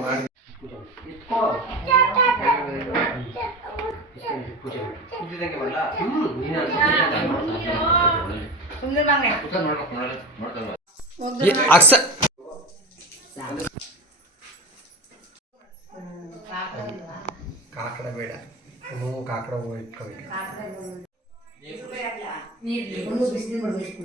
ಬಾಂಗ್ರೆ ಅಕ್ಸ ಕಾಕಡ ಬೇಡ ಹ್ಞೂ ಕಾಕಡ ಹೋಗಿ ಇಟ್ಕೋಬೇಕು ಒಂದು ಮಾಡಬೇಕು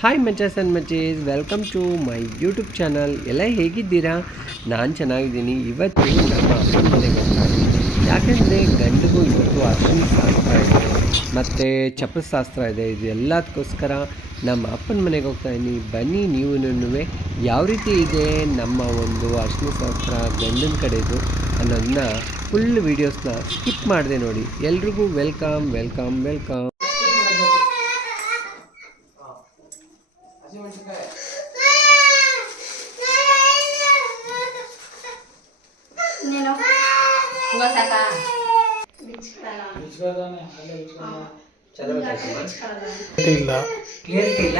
ಹಾಯ್ ಮಚಸ್ and ಮಜ್ಜೇಸ್ welcome to my YouTube channel ಎಲ್ಲ ಹೇಗಿದ್ದೀರಾ? ನಾನು ಚೆನ್ನಾಗಿದ್ದೀನಿ. ಇವತ್ತು ನಮ್ಮ ಅಪ್ಪನ ಮನೆಗೆ ಹೋಗ್ತಾ ಯಾಕೆಂದರೆ ಗಂಡಿಗೂ ಇವತ್ತು ಅರ್ಶಿನ ಶಾಸ್ತ್ರ ಇದೆ ಮತ್ತು ಶಾಸ್ತ್ರ ಇದೆ, ಇದು ಎಲ್ಲದಕ್ಕೋಸ್ಕರ ನಮ್ಮ ಅಪ್ಪನ ಮನೆಗೆ ಹೋಗ್ತಾ ಇದ್ದೀನಿ ಬನ್ನಿ, ನೀವು ಯಾವ ರೀತಿ ಇದೆ ನಮ್ಮ ಒಂದು ಅರ್ಶಿನ ಶಾಸ್ತ್ರ ಗಂಡನ ಕಡೆದು ಅನ್ನೋದನ್ನ ಫುಲ್ ವೀಡಿಯೋಸ್ನ ಸ್ಕಿಪ್ ಮಾಡಿದೆ ನೋಡಿ. ಎಲ್ರಿಗೂ ವೆಲ್ಕಮ್ ವೆಲ್ಕಮ್ ವೆಲ್ಕಮ್ ಸಾಕ? ಇಲ್ಲ. ಕ್ಲಿಯರಿಟಿ ಇಲ್ಲ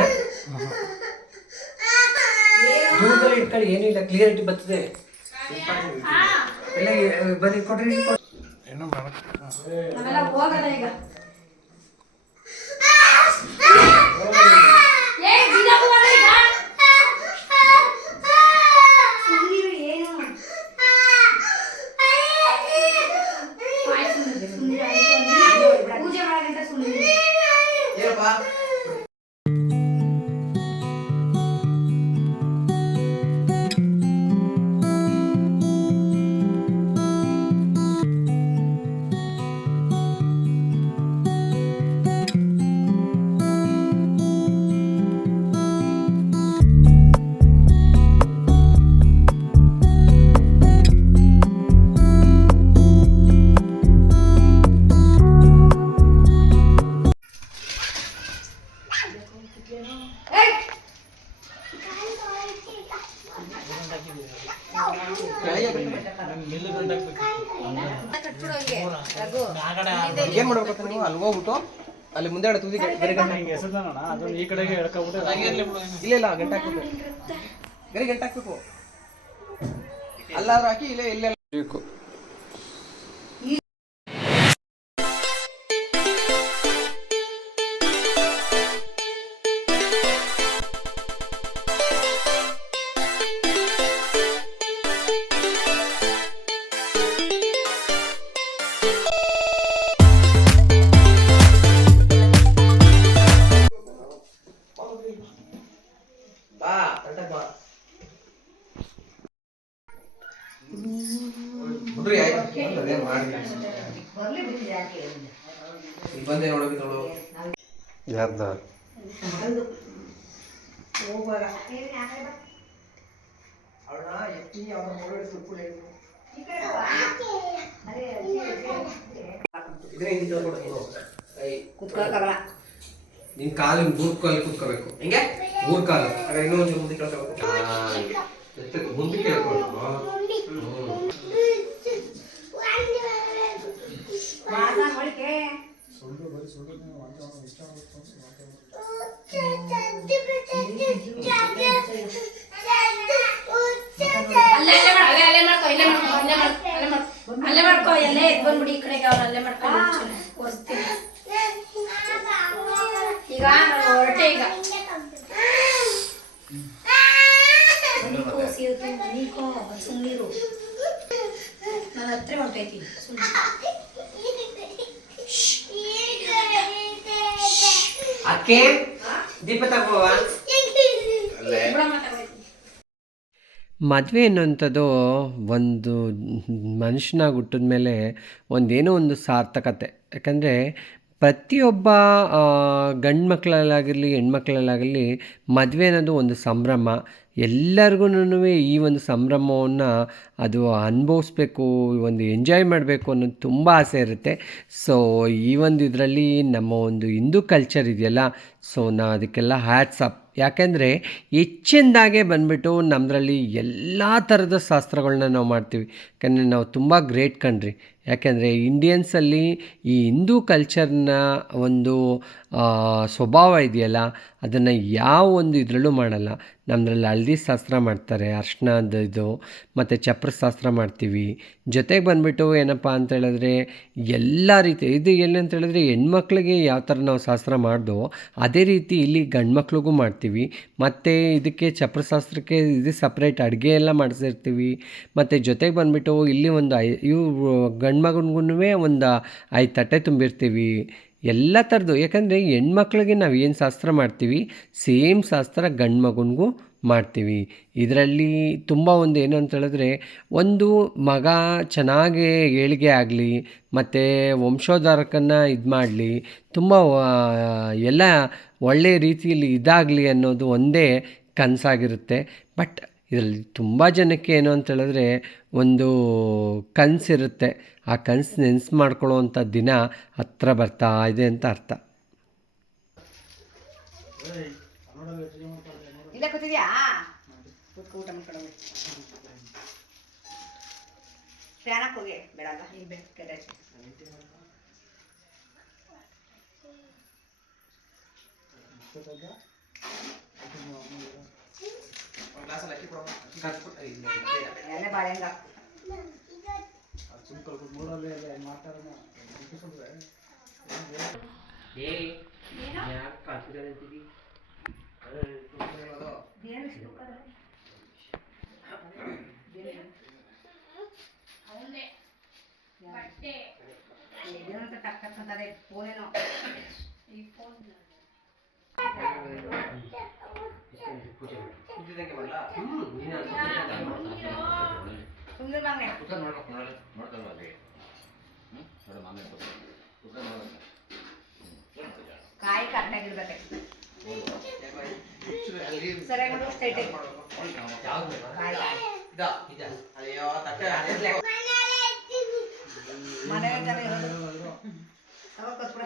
ದೂರದಲ್ಲಿ ಇಟ್ಕೊಳ್ಳಿ ಏನಿಲ್ಲ ಕ್ಲಿಯರಿಟಿ ಬರ್ತದೆ. ಎಲ್ಲ ಬರೀ ಕೊಡ್ರಿ ಏನು ನಾವೆಲ್ಲ ಹೋಗಲ್ಲ ಈಗ. ಏ ಹೋಗಲ್ಲ ಈಗ ಗಂಟೆ ಅದನ್ನ ಈ ಕಡೆಗೆ ಎಳ್ಕೊಂಡ್ಬಿಟ್ಟು ಇಲ್ಲ ಇಲ್ಲ ಗಂಟೆ ಹಾಕ್ಬೇಕು ಗರಿ ಗಂಟೆ ಹಾಕ್ಬೇಕು ಅಲ್ಲಾದ್ರೂ ಹಾಕಿ ಇಲ್ಲೇ ಇಲ್ಲೇ ಬೇಕು. ಅವಳನ್ನ ಎತ್ತಿ ಅವನ ಕುತ್ಕೊಳಕ್ಕಾಗಲ್ಲ. ನಿನ್ ಕಾಲು ಮೂರ್ ಕಾಲು ಕುತ್ಕೋಬೇಕು. ಹೆಂಗೆ? ಮೂರ್ ಕಾಲು ಹಾಗಾದ್ರೆ ಇನ್ನೂ ಒಂದು ಮುಂದೆ ಕಳ್ಕೊಬೇಕು ಮುಂದೆ ಮುಂದಕ್ಕೆ ಹೇಳ್ಕೊಳ್ಬೇಕು ವಾಸ ಮಾಡಿಕೆ ಅಲ್ಲೇ ಅಲ್ಲೇ ಮಾಡು, ಅಲ್ಲೇ ಅಲ್ಲೇ ಮಾಡ್ಕೊ ಇಲ್ಲೇ ಮಾಡ್ಕೊ ಅಲ್ಲೇ ಮಾಡ್ಕೊ ಅಲ್ಲೇ ಮಾಡ್ಕೊ ಅಲ್ಲೇ ಮಾಡ್ಕೊ ಎಲ್ಲೇ ಎದ್ದು ಬಂದ್ಬಿಡಿ ಈ ಕಡೆಗೆ ಅವ್ರು ಅಲ್ಲೇ ಮಾಡ್ಕೊಂಡು ಈಗ ಹೊರಟೆ ಈಗ. ಸುಮ್ಮನಿರು ನಾನು ಹತ್ರ ಹೊರಟೈತಿ ಸುಮ್ಮನೆ ಅಕ್ಕೆ ದೀಪ ತಗೋವಾ ಮದುವೆ ಅನ್ನೋಂಥದ್ದು ಒಂದು ಮನುಷ್ಯನಾಗಿ ಹುಟ್ಟಿದ ಮೇಲೆ ಒಂದೇನೋ ಒಂದು ಸಾರ್ಥಕತೆ. ಯಾಕಂದರೆ ಪ್ರತಿಯೊಬ್ಬ ಗಂಡು ಮಕ್ಕಳಲ್ಲಾಗಿರಲಿ ಹೆಣ್ಮಕ್ಳಲ್ಲಾಗಲಿ ಮದುವೆ ಅನ್ನೋದು ಒಂದು ಸಂಭ್ರಮ. ಎಲ್ಲರಿಗೂ ಈ ಒಂದು ಸಂಭ್ರಮವನ್ನು ಅದು ಅನುಭವಿಸ್ಬೇಕು, ಒಂದು ಎಂಜಾಯ್ ಮಾಡಬೇಕು ಅನ್ನೋದು ತುಂಬ ಆಸೆ ಇರುತ್ತೆ. ಸೊ ಈ ಒಂದು ಇದರಲ್ಲಿ ನಮ್ಮ ಒಂದು ಹಿಂದೂ ಕಲ್ಚರ್ ಇದೆಯಲ್ಲ ಸೊ ನಾ ಅದಕ್ಕೆಲ್ಲ ಹ್ಯಾಟ್ಸ್ ಅಪ್ ಯಾಕೆಂದರೆ ಹೆಚ್ಚಿನದಾಗೆ ಬಂದುಬಿಟ್ಟು ನಮ್ಮದ್ರಲ್ಲಿ ಎಲ್ಲ ಥರದ ಶಾಸ್ತ್ರಗಳನ್ನ ನಾವು ಮಾಡ್ತೀವಿ. ಯಾಕಂದರೆ ನಾವು ತುಂಬ ಗ್ರೇಟ್ ಕಣ್ರಿ ಯಾಕೆಂದರೆ ಇಂಡಿಯನ್ಸಲ್ಲಿ ಈ ಹಿಂದೂ ಕಲ್ಚರ್ನ ಒಂದು ಸ್ವಭಾವ ಇದೆಯಲ್ಲ, ಅದನ್ನು ಯಾವ ಒಂದು ಇದರಲ್ಲೂ ಮಾಡಲ್ಲ. ನಮ್ಮದ್ರಲ್ಲಿ ಹಳದಿ ಶಾಸ್ತ್ರ ಮಾಡ್ತಾರೆ, ಅರ್ಶನದ ಇದು, ಮತ್ತು ಚಪ್ರ ಶಾಸ್ತ್ರ ಮಾಡ್ತೀವಿ. ಜೊತೆಗೆ ಬಂದುಬಿಟ್ಟು ಏನಪ್ಪ ಅಂತ ಹೇಳಿದ್ರೆ, ಎಲ್ಲ ರೀತಿ ಇದು ಅಂತ ಹೇಳಿದ್ರೆ ಹೆಣ್ಮಕ್ಳಿಗೆ ಯಾವ ಥರ ನಾವು ಶಾಸ್ತ್ರ ಮಾಡ್ದೋ, ಅದೇ ರೀತಿ ಇಲ್ಲಿ ಗಂಡು ಮಕ್ಳಿಗೂ ಮಾಡ್ತೀವಿ. ಮತ್ತು ಇದಕ್ಕೆ ಚಪ್ರಶಾಸ್ತ್ರಕ್ಕೆ ಇದು ಸಪ್ರೇಟ್ ಅಡುಗೆ ಎಲ್ಲ ಮಾಡಿಸಿರ್ತೀವಿ. ಮತ್ತು ಜೊತೆಗೆ ಬಂದುಬಿಟ್ಟು ಇಲ್ಲಿ ಒಂದು ಐ ಇವು ಗಂಡು ಮಗನಿಗೂ ಒಂದು ಐದು ತಟ್ಟೆ ತುಂಬಿರ್ತೀವಿ. ಎಲ್ಲ ಥರದ್ದು. ಯಾಕಂದರೆ ಹೆಣ್ಮಕ್ಳಿಗೆ ನಾವು ಏನು ಶಾಸ್ತ್ರ ಮಾಡ್ತೀವಿ? ಸೇಮ್ ಶಾಸ್ತ್ರ ಗಂಡು ಮಗನಿಗೂ ಮಾಡ್ತೀವಿ. ಇದರಲ್ಲಿ ತುಂಬ ಒಂದು ಏನು ಅಂತ ಹೇಳಿದ್ರೆ, ಒಂದು ಮಗ ಚೆನ್ನಾಗಿ ಏಳಿಗೆ ಆಗಲಿ, ಮತ್ತು ವಂಶೋದ್ಧಾರಕನ್ನು ಇದು ಮಾಡಲಿ, ತುಂಬ ಎಲ್ಲ ಒಳ್ಳೆಯ ರೀತಿಯಲ್ಲಿ ಇದಾಗಲಿ ಅನ್ನೋದು ಒಂದೇ ಕನಸಾಗಿರುತ್ತೆ. ಬಟ್ ಇದರಲ್ಲಿ ತುಂಬ ಜನಕ್ಕೆ ಏನು ಅಂತ ಹೇಳಿದ್ರೆ, ಒಂದು ಕನಸಿರುತ್ತೆ. ಆ ಕನಸು ನೆನ್ಸು ಮಾಡ್ಕೊಳ್ಳೋವಂಥ ದಿನ ಹತ್ರ ಬರ್ತಾ ಇದೆ ಅಂತ ಅರ್ಥ. ಇಲ್ಲೇ ಕೂತಿದ್ಯಾ ಈ ಫೋನ್ ಮಾಡ್ಕೊಂಡು ಬರಲ್ಲ ಹ್ಞೂ ಹೋಗಿ ಬೇಡಲ್ಲ ಇಲ್ಲಿ ಬೇಕು ಕೆಟ್ಟ ಒಂದು ಗ್ಲಾಸಲ್ಲಿ ಅಕ್ಕಿ ಕೊಡು ಕರ್ಸ್ಬಿಟ್ಟು ಇಲ್ಲ, ಬೇಡ. ಎಣ್ಣೆ ಬಾಳೆಹಂಗ ಮಾಮೆ ಮಾತಾಡೋಣ ನೋಡ್ಬೇಕು ನೋಡಲ್ಲ ನೋಡ್ತಲ್ವ ಅಲ್ಲಿ? ಫೋನೇನೋ ಇದ್ದಿದ್ದಂಗೆ ಮಾಡಲಾ ಸುಮ್ಮನೆ ಮಗನೆ ಕಾಯಿ ಕರೆಕ್ಟಾಗಿರ್ಬೇಕು ಸರಿಯಾಗಿ ನೋಡು ಸ್ಟ್ರೈಟ್ ಕಾಯಿ ಇದಾ? ಅಯ್ಯೋ ತಟ್ಟೆ ಅದೇ ಮನೆ ತಾನೇ ಇರೋದು. ಅವಾಗ ಕೊಟ್ಬಿಡ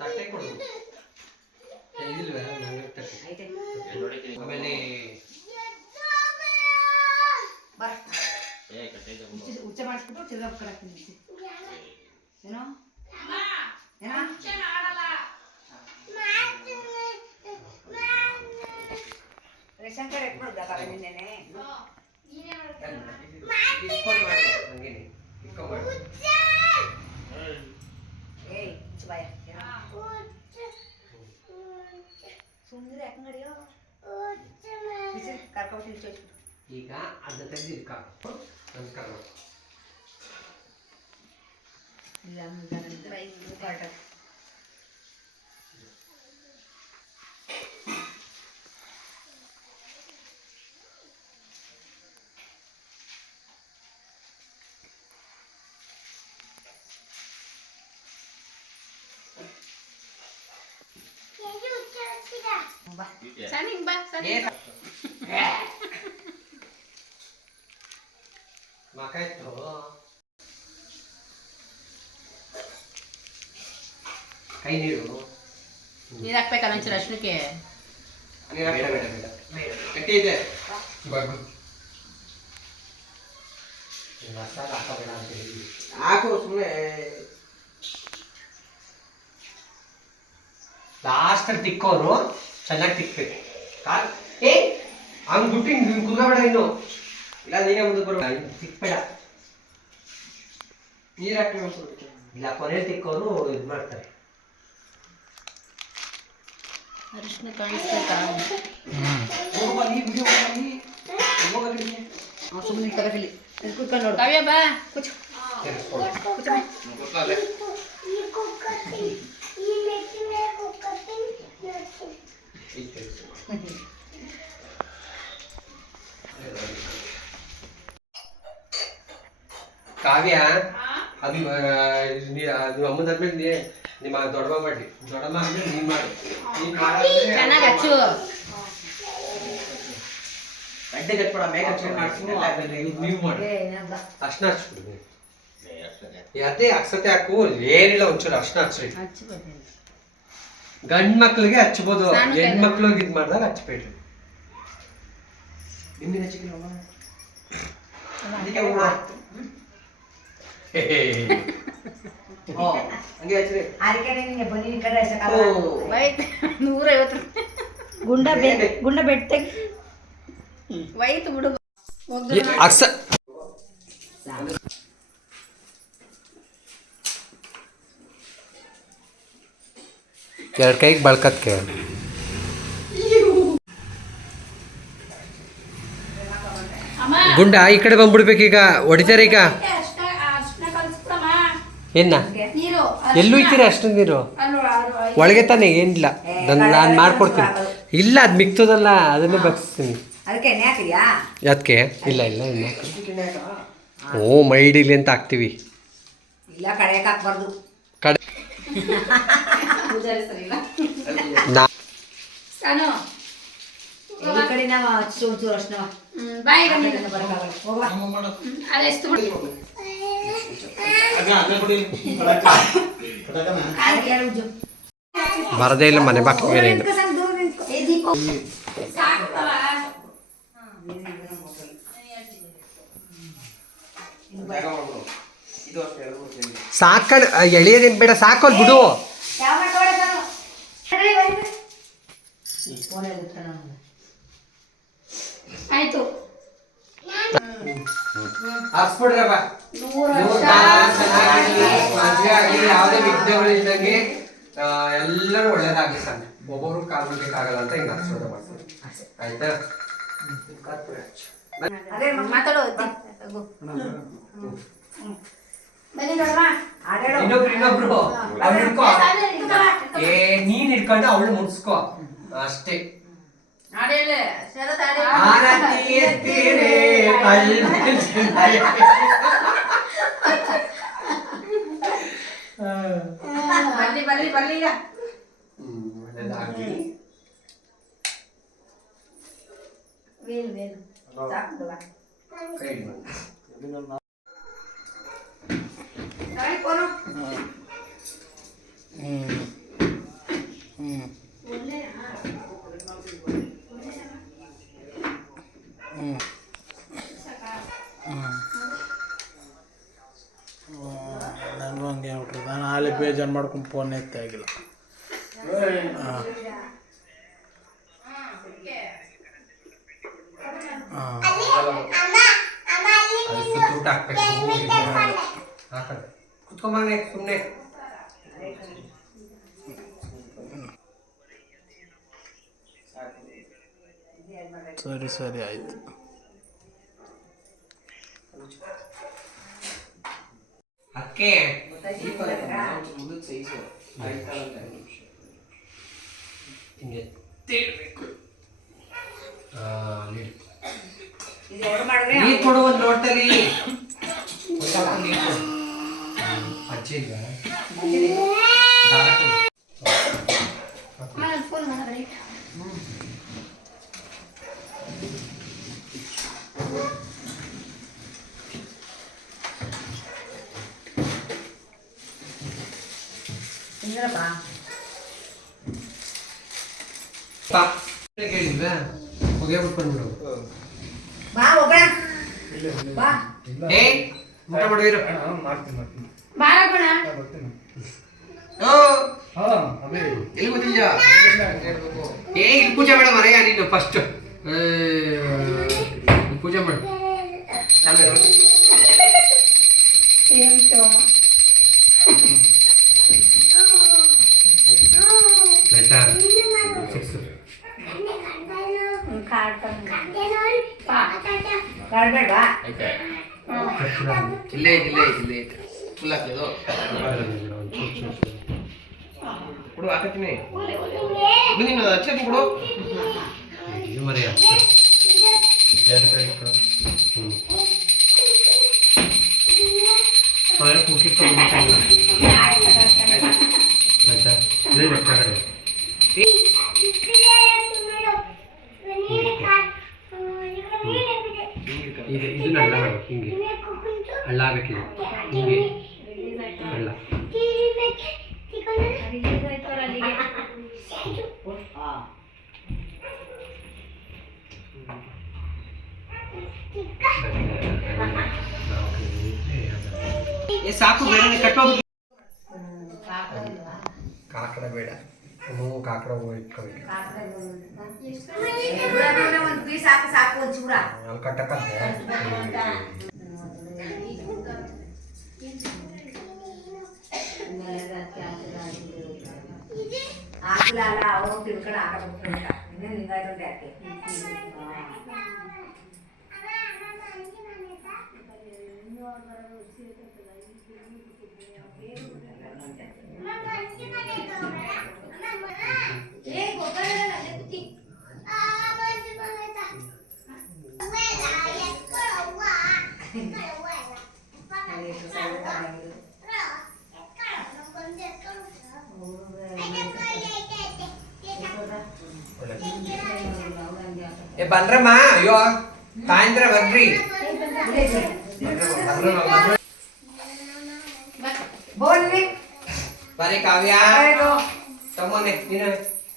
ತಟ್ಟೆ ಕೊಡು. ಇದಿಲ್ವೇ ನಂಗೆ ತಟ್ಟೆ. ಐತೆ ಆಮೇಲೆ ಬರ ಮಾಡಿಸ್ಬಿಟ್ಟು ತಿರ್ಗಾ ಕರಾಕ್ತೀನಿ ಏನೋ? ಏನೋ? ರೇಷನ್ ಕಾರ್ಡ್ ಎಟ್ಬಿಡ್ದ ಬರ ನಿನ್ನೆನೆ? ಏಯ್ ಬಾಯ ಸುಮ್ಮನೆ ಯಾಕೆ ನಡಿಯೋ ಇಷ್ಟು ಈಗ ಅರ್ಧ ತೆಗೆದು ಇದಕ್ಕೆ ನಮಸ್ಕಾರ ಮಾಡು. ಇಲ್ಲ ಅಂದ್ರೆ ಇದು ಕರೆಕ್ಟ್ ಬಾ. ಸನಿಗ್ ಬಾ ಸನಿ ಮಕ ಇತ್ತು ಕೈ ನೀರು. ನೀರ್ ಹಾಕ್ಬೇಕಲ್ಲ ಒಂಚೂರು ಅರ್ಶಿನಕ್ಕೆ ನೀರು ಹಾಕ್ಬೇಡ, ಬೇಡ, ಬೇಡ. ಗಟ್ಟಿ ಇದೆ. ಮಸಾಲ ಹಾಕಬೇಡ ಅಂತ ಹೇಳಿದ್ವಿ. ಹಾಕು ಸುಮ್ಮನೆ ಲಾಸ್ಟಲ್ಲಿ ತಿಕ್ಕೋರು ಚೆನ್ನಾಗಿ ತಿಕ್ಬೇಕು. ಕಾಲ್ ಏ ಹಂಗೆ ಬಿಟ್ಟು ಹಿಂಗೆ ಕುದಬೇಡ ಇನ್ನು. ಇಲ್ಲ ನೀನೇ ಮುಂದಕ್ಕೆ ಬರಬೇಡ ಹಿಂಗ್ ತಿಕ್ಬೇಡ. ನೀರು ಹಾಕಿ ಇಲ್ಲ ಕೊನೆಯಲ್ಲಿ ತಿಕ್ಕೋರು ಇದು ಮಾಡ್ತಾರೆ. ಅರಿಶಿನ ಅಲ್ಲಿ. ಸುಮ್ಮನೆ ಕರಕಲಿ ಕುತ್ಕೊಂಡು ನೋಡು. ಕಾವ್ಯ ಬಾ ಕೂಚು ಕುಚ್ ಕೂಚು ಬಾ. ಗೊತ್ತಲ್ಲ? ಇದು ತಿರ್ಸು. ಕಾವ್ಯ ಅದು ಆ, ನೀ- ಅದು ಅಮ್ಮನ ಆದ್ಮೇಲೆ ನೀ ನಿಮ್ಮ ದೊಡ್ಡಮ್ಮ ಮಾಡಿ ದೊಡ್ಡಮ್ಮ ಅಂದ್ರೆ ನೀನ್ ಮಾಡು ನೀನ್ ಮಾಡಿದ್ರೆ ಚೆನ್ನಾಗಿ ಹಚ್ಚು ಗಡ್ಡೆ ಕಟ್ಬೇಡ ಮೇಕ ಚೇಂಜ್ ಮಾಡ್ತೀನಿ ಎಲ್ಲ ಅದನ್ನ ಇದು ನೀವು ಮಾಡಿ ಏ, ಇನ್ನೊಬ್ಬ. ಅರ್ಶನ ಹಚ್ಬಿಡಿ ಅದೇ ಅಕ್ಷತೆ ಹಾಕು ಏನಿಲ್ಲ ಒಂಚೂರು ಅರ್ಶನ ಹಚ್ರಿ ಹಚ್ಚು ಬರ್ತೀನಿ. ಗಂಡ್ ಮಕ್ಳಿಗೆ ಹಚ್ಬೋದು. ಮಕ್ಳು ಹೆಣ್ಮಕ್ಳಿಗೆ ಇದ್ ಮಾಡ್ದಾಗ ಹಚ್ಬೇಡ್ರಿ. ನಿಮ್ಗೆ ಅಮ್ಮ ಗುಂಡ ಹೂವು. ಓ ಹಂಗೆ ಹಚ್ಚ್ರಿ ಅದಕ್ಕೆ ನಿನಗೆ ಬನ್ನಿ ಈ ಕಡೆ ಎಸಕ್ಕಾಗಲ್ಲ. ಓ ವೈಟ್ ನೂರೈವತ್ತು ರೂಪಾಯಿ ಗುಂಡ ಬೆ ಗುಂಡ ಬೆಟ್ಟಗೆ ವೈಟ್ ಬಿಡು ಅಕ್ಸ ಎರಡು ಕೈಗೆ ಬಳ್ಕತ್ ಕೇಳಿ ಗುಂಡ ಈ ಕಡೆ ಬಂದ್ಬಿಡ್ಬೇಕೀಗ ಹೊಡಿತಾರೆ ಈಗ. ಏನ ನೀರು ಎಲ್ಲೂ ಇತ್ತೀರಿ ಅಷ್ಟು ನೀರು? ಒಳಗೆ ತಾನೆ? ಏನಿಲ್ಲ. ನಾನು ಮಾಡ್ಕೊಡ್ತೀನಿ. ಇಲ್ಲ ಅದು ಮಿಕ್ತದಲ್ಲ ಅದನ್ನೇ ಬಗ್ಸ್ತೀನಿ. ಅದಕ್ಕೆ ಇಲ್ಲ ಇಲ್ಲ ಇಲ್ಲ. ಓ ಮೈಡಿಲಿ ಅಂತ ಹಾಕ್ತೀವಿ. ಕಡೆ ಇಲ್ಲ? ಬಿಡಿ? ಬರದೇ ಇಲ್ಲ ಮನೆ ಬಾಕಿ ಬೇರೆ ಸ್ವಲ್ಪ ದೂರ ನಿಂತ್ಕೊ. ಏ ದೀಪ ಸಾಕು ಬಾವ. ಜಾಗ ಮಾಡ್ಬಿಡು ಇದು ಅಷ್ಟೇ ಎರಡು ಮೂರು ಸೇರಿ ಸಾಕಣ್ ಎಳೆಯೋದೇನು ಬೇಡ ಸಾಕೋದು ಬಿಡು ಯಾವ ಮಾಡ್ಕೊಬೇಡ ನಾನು. ನಡಿ, ಬನ್ನಿ. ಫೋನಲ್ಲಿ ಇರ್ತಾನೆ ಅವ್ನು. ಆಯ್ತು. ಹಾಕ್ಸ್ಬಿಡ್ರಪ್ಪ ಯಾವುದೇ ವಿಘ್ನಗಳಿಲ್ದಂಗೆ ಎಲ್ಲರೂ ಒಳ್ಳೇದಾಗ್ಲಿ ಸಣ್ಣ ಒಬ್ಬೊಬ್ರು ಕಾಲ್ ಅಂತ ಹಿಂಗೆ ಆಯ್ತಾ. ಇನ್ನೊಬ್ರು ಇನ್ನೊಬ್ರು. ಅವ್ಳು ಹಿಡ್ಕೋ. ಏ. ನೀನ್ ಹಿಡ್ಕೊಂಡು ಅವಳು ಮುಗಿಸ್ಕೊ. ಅಷ್ಟೇ ಆಡೇಳು. ಶರತ್ ಆಡೇಳು. ಆರತಿ ಎತ್ತಿರೆ ಕಲ್ಲು ಚಿನ್ನಯ. ಹ್ಮ್, ಬರ್ಲಿ ಬರ್ಲಿ ಬರ್ಲಿ ಈಗ ಹ್ಮ್, ಬೇಜಾರು ಮಾಡ್ಕೊಂಡು ಫೋನ್ ಎತ್ತೇ ಆಗಿಲ್ಲ. ಹಾಂ ಅದು ಸುತ್ತ ಊಟ ಹಾಕ್ಬೇಕು ಹಾಕಡೆ ಕುತ್ಕೊಂಬಂಗೆ ಸುಮ್ಮನೆ ಸರಿ ಸರಿ ಆಯಿತು ಅಕ್ಕೆ ಮುಗಿದ ಸೈಜು ಆಯ್ತಲ್ಲ ಹಿಂಗೆ ತೀರ್ಬೇಕು ನೀರ್. ಕೊಡು ಒಂದು ಲೋಟದಲ್ಲಿ ಎಲ್ಲಿ ಏ ಇಲ್ಲಿ ಪೂಜೆ ಮಾಡ ಮರೆಯ ನೀನು ಫಸ್ಟ್ ಪೂಜೆ ಮಾಡು. ಚೆನ್ನಾಗಿ ಆಯ್ತಾ? ಇಲ್ಲೇ ಇಲ್ಲೇ ಇಲ್ಲೇ. ಫುಲ್ ಹಾಕ್ಲಿದು ఇప్పుడు ఆకచ్చినాయి నేను వచ్చేది ఇప్పుడు? మరి కుకిస్తాను ಅಲ್ಲಿ ಕಟ್ಟಕ್ಕಂತೆ ಹಾಕಲ ಅಲ್ಲ ಅವನು ತಿಳ್ಕೊಂಡು ಹಾಕಬೇಕು ಅಂತ ಇನ್ನೇನು ಹಿಂಗಾಯ್ತು ಯಾಕೆ ಏ ಗೊತ್ತಾಗಲ್ಲ ಅಲ್ಲೇ ಕೂತಿ ಏ ಬಂದ್ರಮ್ಮ ಅಯ್ಯೋ ತಾಯಂದ್ರ ಬನ್ರಿ ಬೋನ್ವಿ ಬರೀ ಕಾವ್ಯ ತಮ್ಮನೆ ನೀನು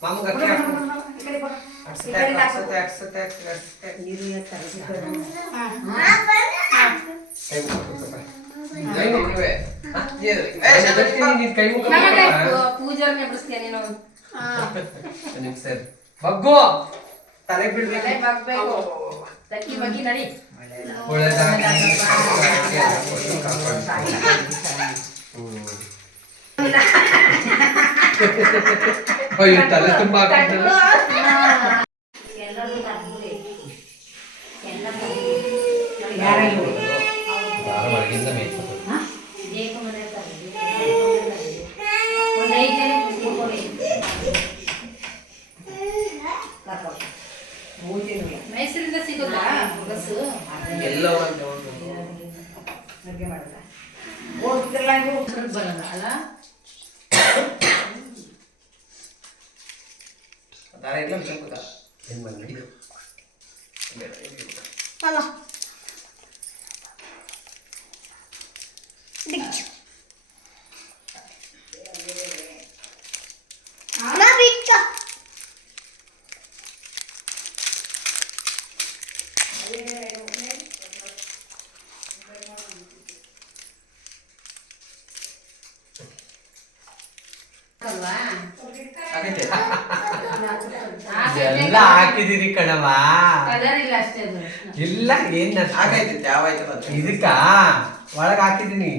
ಮಾಮಗ ಅಕ್ಕಿ ಹಾಕು ಅಡ್ಸತ್ತೆ ಅಡ್ಸತ್ತೆ ಅಡ್ಸತ್ತೆ ಅಡ್ಸತ್ತೆ ಕೈ ಮುಗ್ದು ಕೈ ಮುಗ್ದುವೆ. ಹಾ, ಇದು. ಏ, ಶತಕ್ಕೆ ನೀನ್ ಕೈ ಮುಗ್ದು ಪೂಜಾರ್ ನೆಬ್ಬಿಸ್ತೀಯ ನೀನು ಒಂದ್ ನಿಮಿಷ ಇರು. ಬಗ್ಗು ತಲೆ ಬಿಡ್ಬೇಕು ತಲೆ ಬಗ್ಬೇಕು ತಕ್ಕಿ ಬಗ್ಗಿ ನಡಿ ಒಳ್ಳೆದಾಗ್ಲಿ. ಅಯ್ಯೋ ತಲೆ ತುಂಬಾ ಹಾಕ್ಬಿಟ್ಟಲ್ಲ. ಎಲ್ಲರೂ ತರ್ಬುಡಿ ಎಲ್ಲ ಯಾರು ಹೊರಗಿಂದ ಮೇಯ್ತಾರೆ. ಬೇಕು ಮನೆ ತರ್ಬುಡಿ ಒಂದು ಐದು ಜನ ಕೂತ್ಕೊಳ್ಳಿ ಕರ್ಕೊಂಡು ಮೂತಿನೂ ಮೈಸೂರಿಂದ ಸಿಗುತ್ತಾ ಬಸ್ಸು ಎಲ್ಲ ಒಂದ್ ತಗೊಂಡು. ಅಡುಗೆ ಮಾಡಿದ ಹೋಗ್ತಿರಲ್ಲ ನೀವು ಬರಲ್ಲ ಅಲ್ಲ? ದಾರ ಇಲ್ಲ ಮಿಷನ್ ಕೂತ. ಏನು ಮಾಡಿ ಇಲ್ಲ, ಇಲ್ಲ, ಇಲ್ಲ. ಅಲ್ವಾ ಆಗೈತೆ. ಎಲ್ಲ ಹಾಕಿದಿರಿ ಕಣವ ಕಲರ್ ಇಲ್ಲ ಅಷ್ಟೇ ಅದು ಇಲ್ಲ ಏನ್ ನಷ್ಟ? ಆಗೈತೆ, ಯಾವ ಆಯ್ತಲ್ಲ ಅದು. ಇದಕ್ಕ ಒಳಗ್ ಹಾಕಿದೀನಿ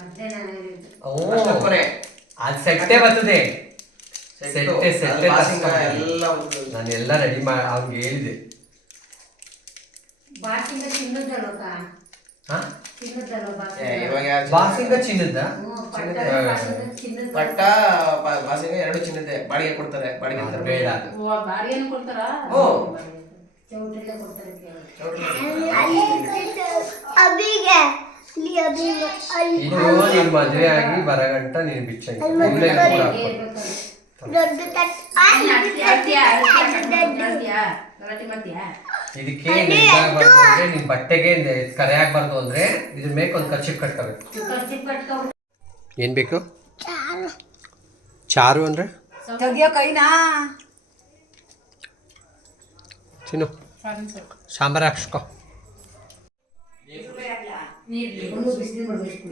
ಅದೇ ನಾನು ಹೇಳಿದ್ದು. ಓ. ಅದ್ ಸೆಟ್ಟೆ ಬರ್ತದೆ. ಸೆಟ್ಟು. ಸೆಟ್ಟೆ ಅದು ಬಾಸಿಂಗ ಎಲ್ಲ ಒಂದು ನಾನು ಎಲ್ಲ ರೆಡಿ ಮಾಡಿ ಅವ್ನಿಗೆ ಹೇಳಿದೆ. ಬಾಸಿಂಗ ತಿನ್ನೋದಲ್ವಕ್ಕ ಹಾ? ತಿನ್ನೋದಲ್ವ ಏ, ಬಾಸಿಂಗ ಇವಾಗ ಯಾರು ಬಾಸಿಂಗ ಚಿನ್ನದ ಹ್ಞೂ, ಪಟ್ಟ ಚಿನ್ನದ. ಬಾಸಿಂಗ ತಿನ್ನೋದು ಪಟ್ಟ ಬ- ಬಾಸಿಂಗ ಎರಡು ಚಿನ್ನದೆ ಬಾಡಿಗೆ ಕೊಡ್ತಾರೆ. ಬಾಡಿಗೆ ಅಂತಾರೆ. ಬೇಡ. ಓ ಬಾಡಿಗೆನು ಕೊಡ್ತಾರಾ? ಓ. ಕೊಡ್ತಾರೆ ನಿನ್ ಮದ್ವೆ ಆಗಿ ಬರಗಂಟ ನೀನು ಬಿಚ್ಚಂಗಿ ಇದಕ್ಕೆ ಬಟ್ಟೆಗೆ ಕರೆ ಆಗ್ಬಾರ್ದು ಅಂದ್ರೆ ಇದ್ರ ಮೇಲೆ ಒಂದು ಖರ್ಚು ಕಟ್ಕೋಬೇಕು. ಏನ್ ಬೇಕು? ಚಾರು. ಅಂದ್ರೆ? ತೆಗಿಯೋ ಕೈನಾ? ತಿನ್ನು. ಸಾಂಬಾರ್ ಹಾಕ್ಸ್ಕೊ ಒಂದು ಬಿಸಿಲು ಮಾಡ್ಬೇಕು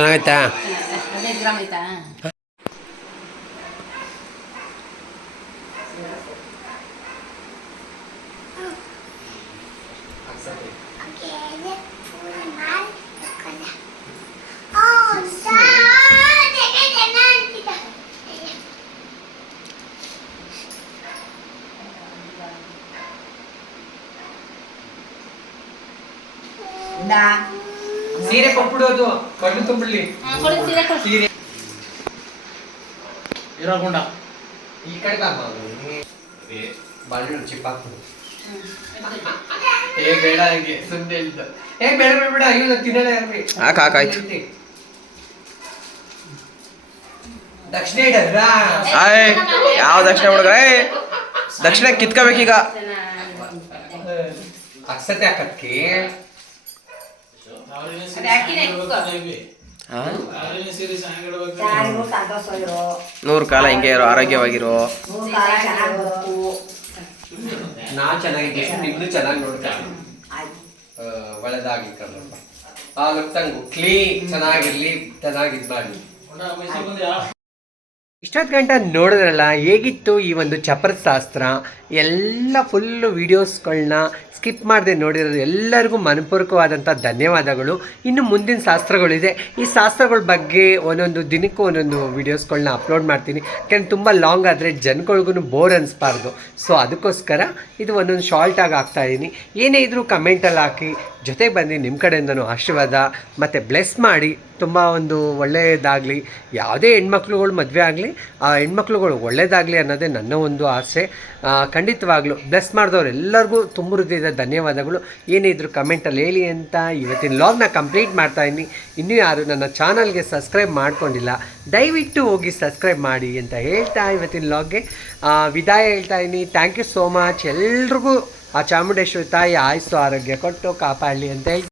ಚೆನ್ನಾಗೈತಾ Thank you. ಕಣ್ಣು ತುಂಬಿಡ್ಲಿ. ಸೀರೆ. ಇರೋ ಗುಂಡ. ಈ ಕಡೆ ಬಾಳೆಹಣ್ಣು ಚಿಪ್ ಹಾಕು ಏ ಬೇಡ ಹಂಗೆ ಸುಮ್ಮನೆ ಇಲ್ದ ಏ ಬೇಡ ಬೇಡ ಬೇಡ ಅಯ್ಯೋ ನಾನು ತಿನ್ನಲ್ಲ ಯಾರ್ರಿ ಹಾಕ್, ಹಾಕ್, ಆಯ್ತು. ದಕ್ಷಿಣ ಆಯ್ ಯಾವ ದಕ್ಷಿಣ ಹುಡುಗ ಏ ದಕ್ಷಿಣ ಕಿತ್ಕೋಬೇಕೀಗ. ಅಕ್ಷತೆ ಹಾಕತ್ಕೆ ಹಾ? ಸೀರೆ ಸಾಯಂಕಾಲ ಯಾರಿಗೂ ಸಂತೋಷವಾಗಿರೋ ನೂರು ಕಾಲ ಹಿಂಗೆ ಇರೋ ಆರೋಗ್ಯವಾಗಿರೋ. ಕಾಲ ಚೆನ್ನಾಗಿ ನಾ ಚೆನ್ನಾಗಿದ್ದೆ. ನಿಮ್ದು ಚೆನ್ನಾಗಿ ನೋಡ್ತಾ ಒಳ್ಳೆದಾಗಿ ತಂಗು ಕ್ಲೀನ್ ಚೆನ್ನಾಗಿರ್ಲಿ ಚೆನ್ನಾಗಿ ಇದ್ ಮಾಡಿ. ಇಷ್ಟೊತ್ತು ಗಂಟೆ ನೋಡಿದ್ರಲ್ಲ ಹೇಗಿತ್ತು ಈ ಒಂದು ಚಪರ ಶಾಸ್ತ್ರ ಎಲ್ಲ ಫುಲ್ಲು ವೀಡಿಯೋಸ್ಗಳನ್ನ ಸ್ಕಿಪ್ ಮಾಡದೆ ನೋಡಿರೋದು ಎಲ್ಲರಿಗೂ ಮನಪೂರ್ವಕವಾದಂಥ ಧನ್ಯವಾದಗಳು. ಇನ್ನು ಮುಂದಿನ ಶಾಸ್ತ್ರಗಳಿದೆ. ಈ ಶಾಸ್ತ್ರಗಳ ಬಗ್ಗೆ ಒಂದೊಂದು ದಿನಕ್ಕೂ ಒಂದೊಂದು ವೀಡಿಯೋಸ್ಗಳನ್ನ ಅಪ್ಲೋಡ್ ಮಾಡ್ತೀನಿ. ಯಾಕೆಂದ್ರೆ ತುಂಬ ಲಾಂಗ್ ಆದರೆ ಜನಗಳಿಗೂ ಬೋರ್ ಅನಿಸ್ಬಾರ್ದು. ಸೊ ಅದಕ್ಕೋಸ್ಕರ ಇದು ಒಂದೊಂದು ಶಾರ್ಟಾಗಿ ಹಾಕ್ತಾಯಿದ್ದೀನಿ ಏನೇ ಇದ್ದರೂ ಕಮೆಂಟಲ್ಲಿ ಹಾಕಿ. ಜೊತೆಗೆ ಬಂದು ನಿಮ್ಮ ಕಡೆಯಿಂದನೂ ಆಶೀರ್ವಾದ. ಮತ್ತು ಬ್ಲೆಸ್ ಮಾಡಿ. ತುಂಬ ಒಂದು ಒಳ್ಳೆಯದಾಗಲಿ ಯಾವುದೇ ಹೆಣ್ಮಕ್ಳುಗಳು ಮದುವೆ ಆಗಲಿ, ಆ ಹೆಣ್ಮಕ್ಳುಗಳು ಒಳ್ಳೆಯದಾಗಲಿ ಅನ್ನೋದೇ ನನ್ನ ಒಂದು ಆಸೆ. ಖಂಡಿತವಾಗ್ಲೂ ಬ್ಲೆಸ್ ಮಾಡಿದವ್ರು ಎಲ್ಲರಿಗೂ ತುಂಬ ಹೃದಯದ ಧನ್ಯವಾದಗಳು. ಏನೇ ಕಮೆಂಟಲ್ಲಿ ಹೇಳಿ ಅಂತ ಇವತ್ತಿನ ಲಾಗ್ನ ಕಂಪ್ಲೀಟ್ ಮಾಡ್ತಾ ಇದ್ದೀನಿ. ಇನ್ನೂ ಯಾರು ನನ್ನ ಚಾನಲ್ಗೆ ಸಬ್ಸ್ಕ್ರೈಬ್ ಮಾಡ್ಕೊಂಡಿಲ್ಲ, ದಯವಿಟ್ಟು ಹೋಗಿ ಸಬ್ಸ್ಕ್ರೈಬ್ ಮಾಡಿ ಅಂತ ಹೇಳ್ತಾ ಇವತ್ತಿನ ಲಾಗ್ಗೆ ವಿದಾಯ ಹೇಳ್ತಾ ಇದ್ದೀನಿ. ಥ್ಯಾಂಕ್ ಯು ಸೋ ಮಚ್ ಎಲ್ರಿಗೂ ಆ ಚಾಮುಂಡೇಶ್ವರಿ ತಾಯಿ ಆಯುಸ್ಸು ಆರೋಗ್ಯ ಕೊಟ್ಟು ಕಾಪಾಡಲಿ ಅಂತ ಹೇಳ್ತಾ